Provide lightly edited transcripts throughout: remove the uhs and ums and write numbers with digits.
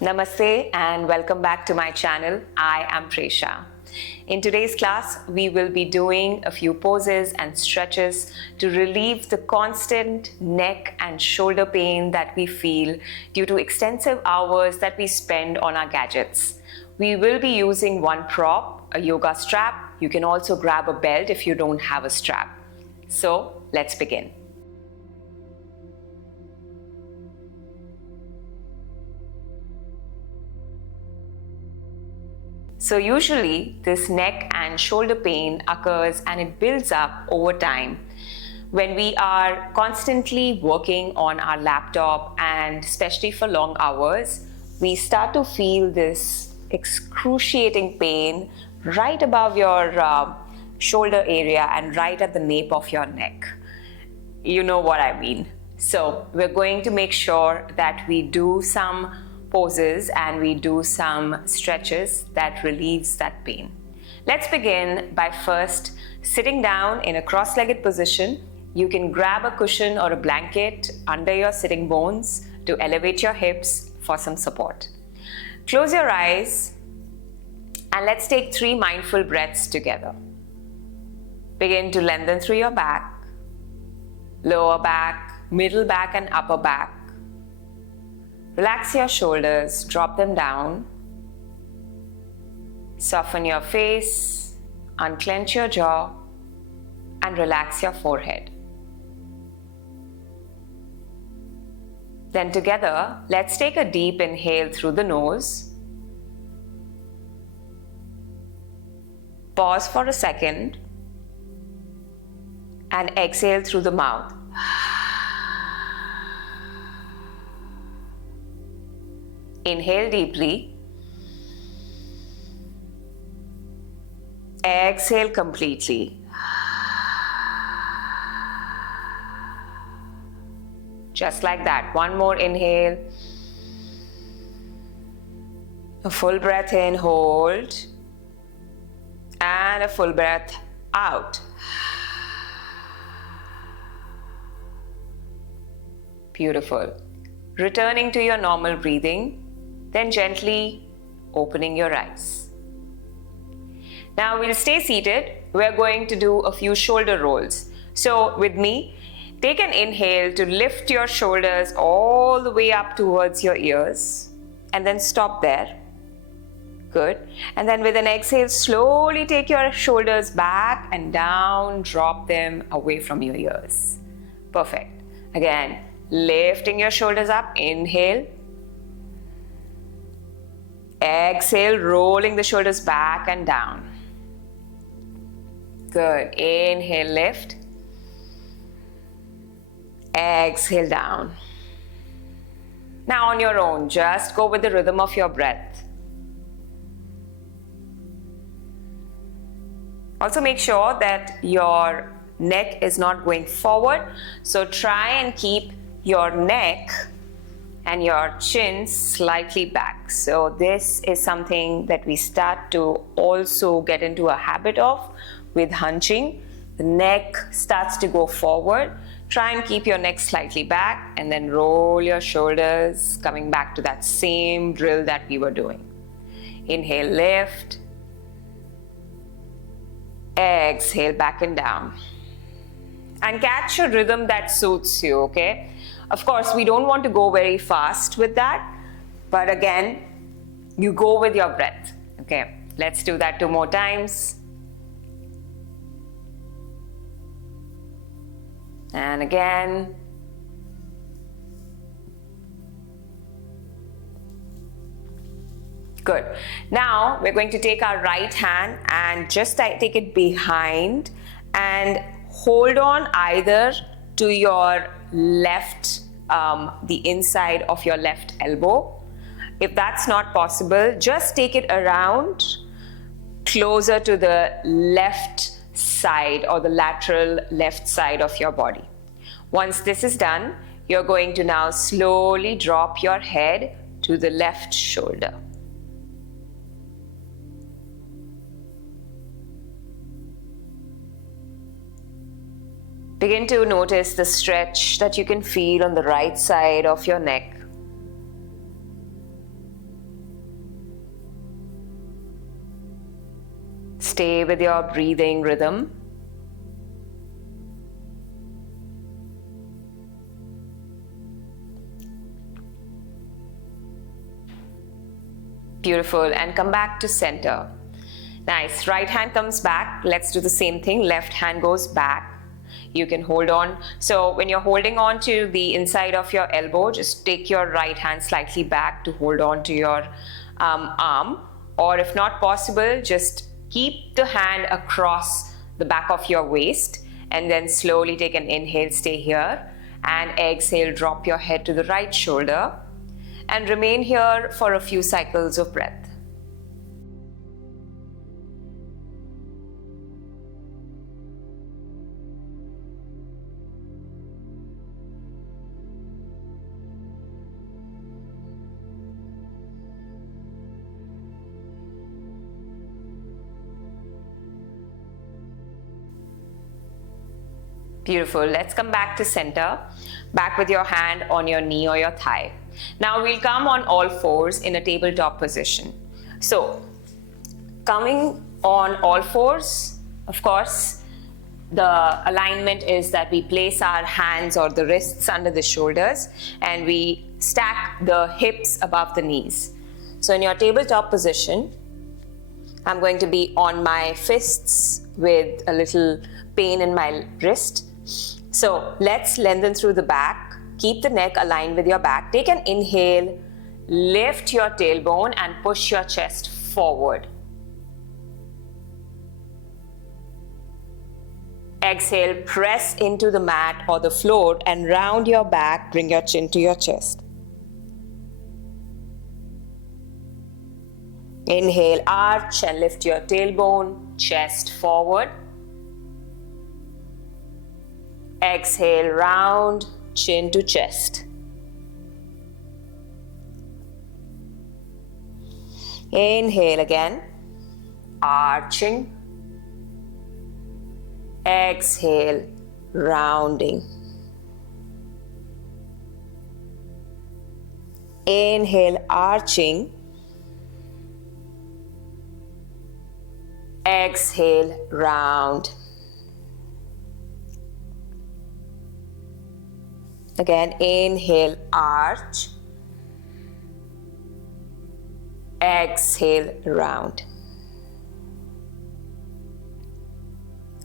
Namaste and welcome back to my channel. I am Presha. In today's class, we will be doing a few poses and stretches to relieve the constant neck and shoulder pain that we feel due to extensive hours that we spend on our gadgets. We will be using one prop, a yoga strap. You can also grab a belt if you don't have a strap. So let's begin. So usually this neck and shoulder pain occurs and it builds up over time when we are constantly working on our laptop, and especially for long hours, we start to feel this excruciating pain right above your shoulder area and right at the nape of your neck. You know what I mean. So we're going to make sure that we do some poses and we do some stretches that relieves that pain. Let's begin by first sitting down in a cross-legged position. You can grab a cushion or a blanket under your sitting bones to elevate your hips for some support. Close your eyes and let's take 3 mindful breaths together. Begin to lengthen through your back, lower back, middle back and upper back. Relax your shoulders, drop them down. Soften your face, unclench your jaw, and relax your forehead. Then together, let's take a deep inhale through the nose. Pause for a second and exhale through the mouth. Inhale deeply. Exhale completely. Just like that. One more inhale. A full breath in, hold. And a full breath out. Beautiful. Returning to your normal breathing. Then gently opening your eyes. Now we'll stay seated. We're going to do a few shoulder rolls. So with me, take an inhale to lift your shoulders all the way up towards your ears and then stop there. Good. And then with an exhale, slowly take your shoulders back and down, drop them away from your ears. Perfect. Again, lifting your shoulders up, inhale. Exhale, rolling the shoulders back and down. Good. Inhale, lift. Exhale, down. Now on your own, just go with the rhythm of your breath. Also make sure that your neck is not going forward. So try and keep your neck and your chin slightly back. So this is something that we start to also get into a habit of with hunching. The neck starts to go forward. Try and keep your neck slightly back and then roll your shoulders, coming back to that same drill that we were doing. Inhale, lift. Exhale, back and down. And catch a rhythm that suits you, okay? Of course, we don't want to go very fast with that, but again, you go with your breath. Okay, let's do that 2 more times. And again. Good. Now, we're going to take our right hand and just take it behind and hold on either to your left, the inside of your left elbow. If that's not possible, just take it around closer to the left side or the lateral left side of your body. Once this is done, you're going to now slowly drop your head to the left shoulder. Begin to notice the stretch that you can feel on the right side of your neck. Stay with your breathing rhythm. Beautiful, and come back to center. Nice, right hand comes back. Let's do the same thing. Left hand goes back. You can hold on. So when you're holding on to the inside of your elbow, just take your right hand slightly back to hold on to your arm. Or if not possible, just keep the hand across the back of your waist and then slowly take an inhale, stay here, and exhale, drop your head to the right shoulder and remain here for a few cycles of breath. Beautiful. Let's come back to center. Back with your hand on your knee or your thigh. Now we'll come on all fours in a tabletop position. So, coming on all fours, of course, the alignment is that we place our hands or the wrists under the shoulders and we stack the hips above the knees. So in your tabletop position, I'm going to be on my fists with a little pain in my wrist. So let's lengthen through the back. Keep the neck aligned with your back. Take an inhale, lift your tailbone and push your chest forward. Exhale, press into the mat or the floor and round your back, bring your chin to your chest. Inhale, arch and lift your tailbone, chest forward. Exhale, round, chin to chest. Inhale again, arching. Exhale, rounding. Inhale, arching. Exhale, round. Again, inhale, arch. Exhale, round.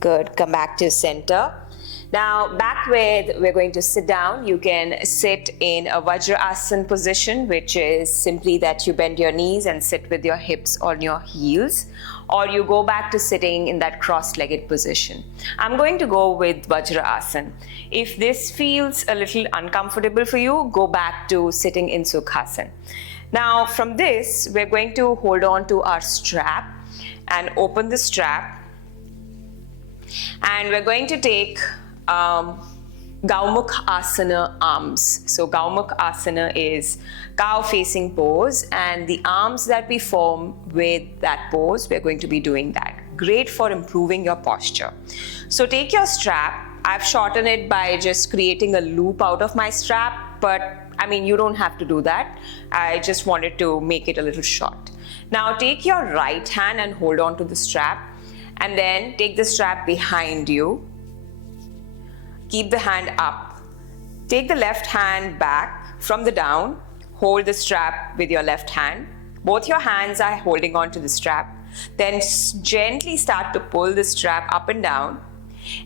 Good. Come back to center. Now, we're going to sit down. You can sit in a Vajrasana position, which is simply that you bend your knees and sit with your hips on your heels, or you go back to sitting in that cross-legged position. I'm going to go with Vajrasana. If this feels a little uncomfortable for you, go back to sitting in Sukhasana. Now, from this, we're going to hold on to our strap and open the strap. And we're going to take Gaumukh Asana arms. So Gaumukh Asana is cow facing pose, and the arms that we form with that pose, we're going to be doing that. Great for improving your posture. So take your strap. I've shortened it by just creating a loop out of my strap, but I mean, you don't have to do that. I just wanted to make it a little short. Now take your right hand and hold on to the strap, and then take the strap behind you. Keep the hand up. Take the left hand back from the down. Hold the strap with your left hand. Both your hands are holding on to the strap. Then gently start to pull the strap up and down.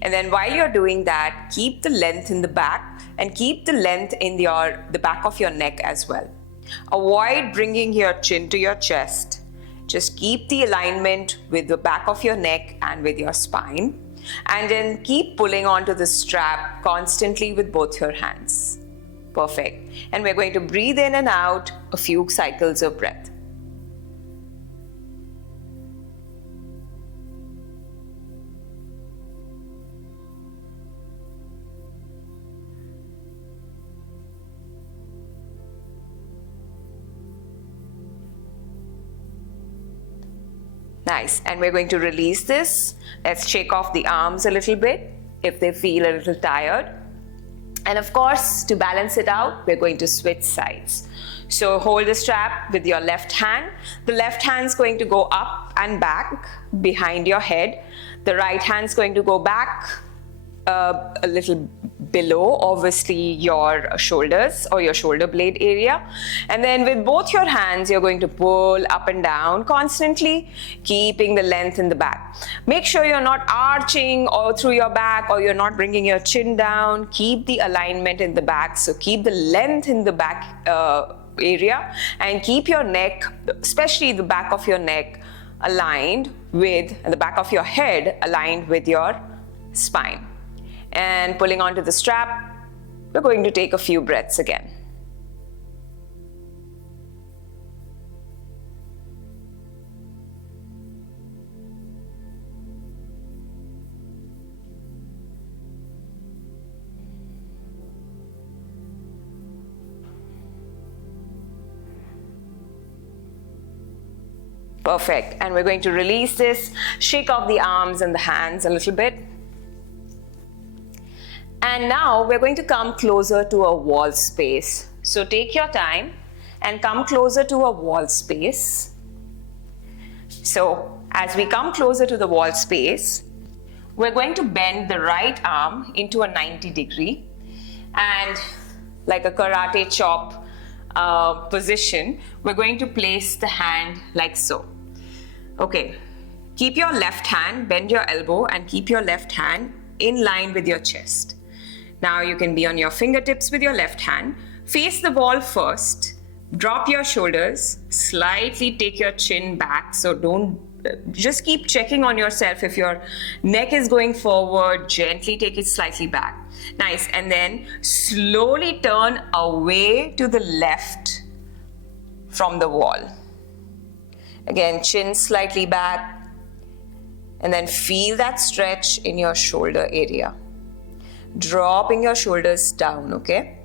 And then while you're doing that, keep the length in the back and keep the length in the back of your neck as well. Avoid bringing your chin to your chest. Just keep the alignment with the back of your neck and with your spine. And then keep pulling onto the strap constantly with both your hands. Perfect. And we're going to breathe in and out a few cycles of breath. Nice. And we're going to release this. Let's shake off the arms a little bit if they feel a little tired. And of course, to balance it out, we're going to switch sides. So hold the strap with your left hand. The left hand's going to go up and back behind your head. The right hand's going to go back a little below, obviously, your shoulders or your shoulder blade area. And then with both your hands, you're going to pull up and down constantly, keeping the length in the back. Make sure you're not arching or through your back, or you're not bringing your chin down. Keep the alignment in the back. So keep the length in the back area, and keep your neck, especially the back of your neck, aligned with, and the back of your head aligned with your spine. And pulling onto the strap, we're going to take a few breaths again. Perfect. And we're going to release this, shake off the arms and the hands a little bit. And now we're going to come closer to a wall space. So take your time and come closer to a wall space. So as we come closer to the wall space, we're going to bend the right arm into a 90-degree, and like a karate chop position, we're going to place the hand like so. Okay, keep your left hand, bend your elbow, and keep your left hand in line with your chest. Now you can be on your fingertips with your left hand. Face the wall first. Drop your shoulders. Slightly take your chin back. So just keep checking on yourself. If your neck is going forward, gently take it slightly back. Nice. And then slowly turn away to the left from the wall. Again, chin slightly back. And then feel that stretch in your shoulder area. Dropping your shoulders down, okay?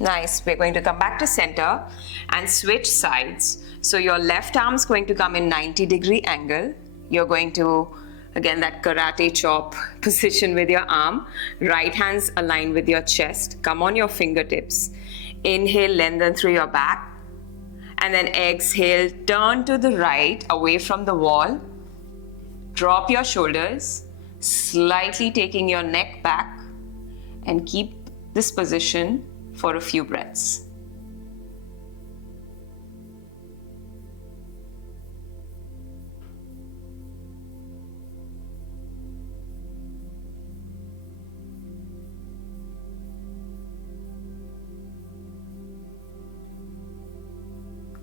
Nice. We're going to come back to center and switch sides. So your left arm is going to come in 90-degree angle. You're going to, again, that karate chop position with your arm. Right hand's aligned with your chest. Come on your fingertips. Inhale, lengthen through your back. And then exhale, turn to the right, away from the wall. Drop your shoulders, slightly taking your neck back. And keep this position for a few breaths.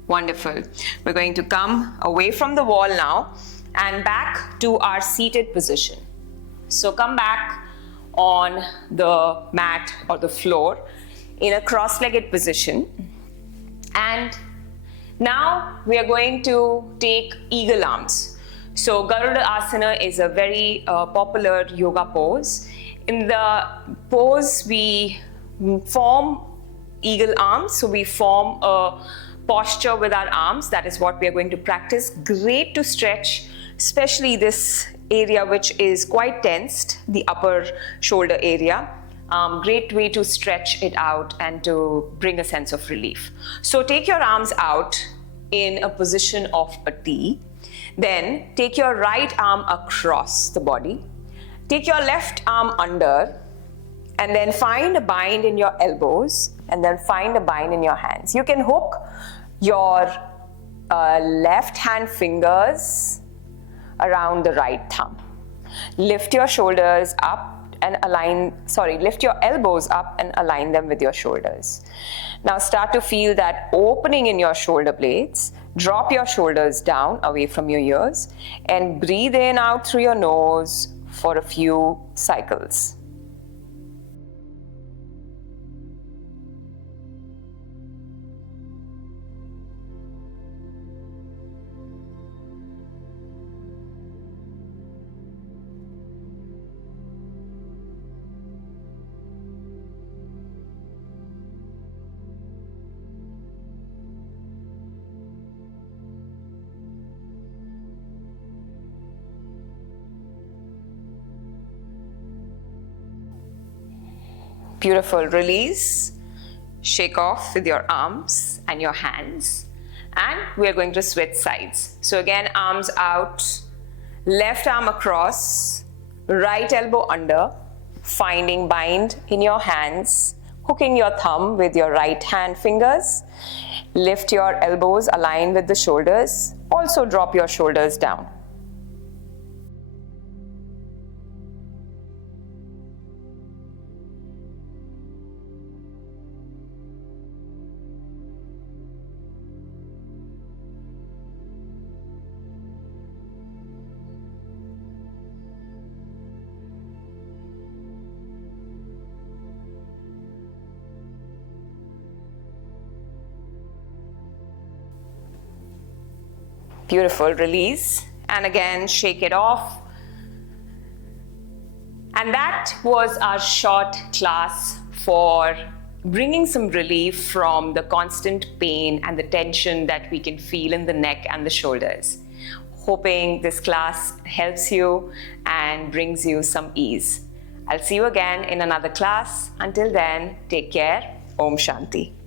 Wonderful. We're going to come away from the wall now and back to our seated position. So come back on the mat or the floor in a cross-legged position. And now we are going to take eagle arms. So Garuda Asana is a very popular yoga pose. In the pose, we form eagle arms. So we form a posture with our arms. That is what we are going to practice. Great to stretch, especially this area which is quite tensed, the upper shoulder area. Great way to stretch it out and to bring a sense of relief. So take your arms out in a position of a T. Then take your right arm across the body. Take your left arm under, and then find a bind in your elbows, and then find a bind in your hands. You can hook your left hand fingers around the right thumb. Lift your shoulders up and lift your elbows up and align them with your shoulders. Now start to feel that opening in your shoulder blades. Drop your shoulders down away from your ears and breathe in out through your nose for a few cycles. Beautiful. Release. Shake off with your arms and your hands. And we're going to switch sides. So again, arms out, left arm across, right elbow under, finding bind in your hands, hooking your thumb with your right hand fingers. Lift your elbows, align with the shoulders. Also drop your shoulders down. Beautiful. Release. And again, shake it off. And that was our short class for bringing some relief from the constant pain and the tension that we can feel in the neck and the shoulders. Hoping this class helps you and brings you some ease. I'll see you again in another class. Until then, take care. Om Shanti.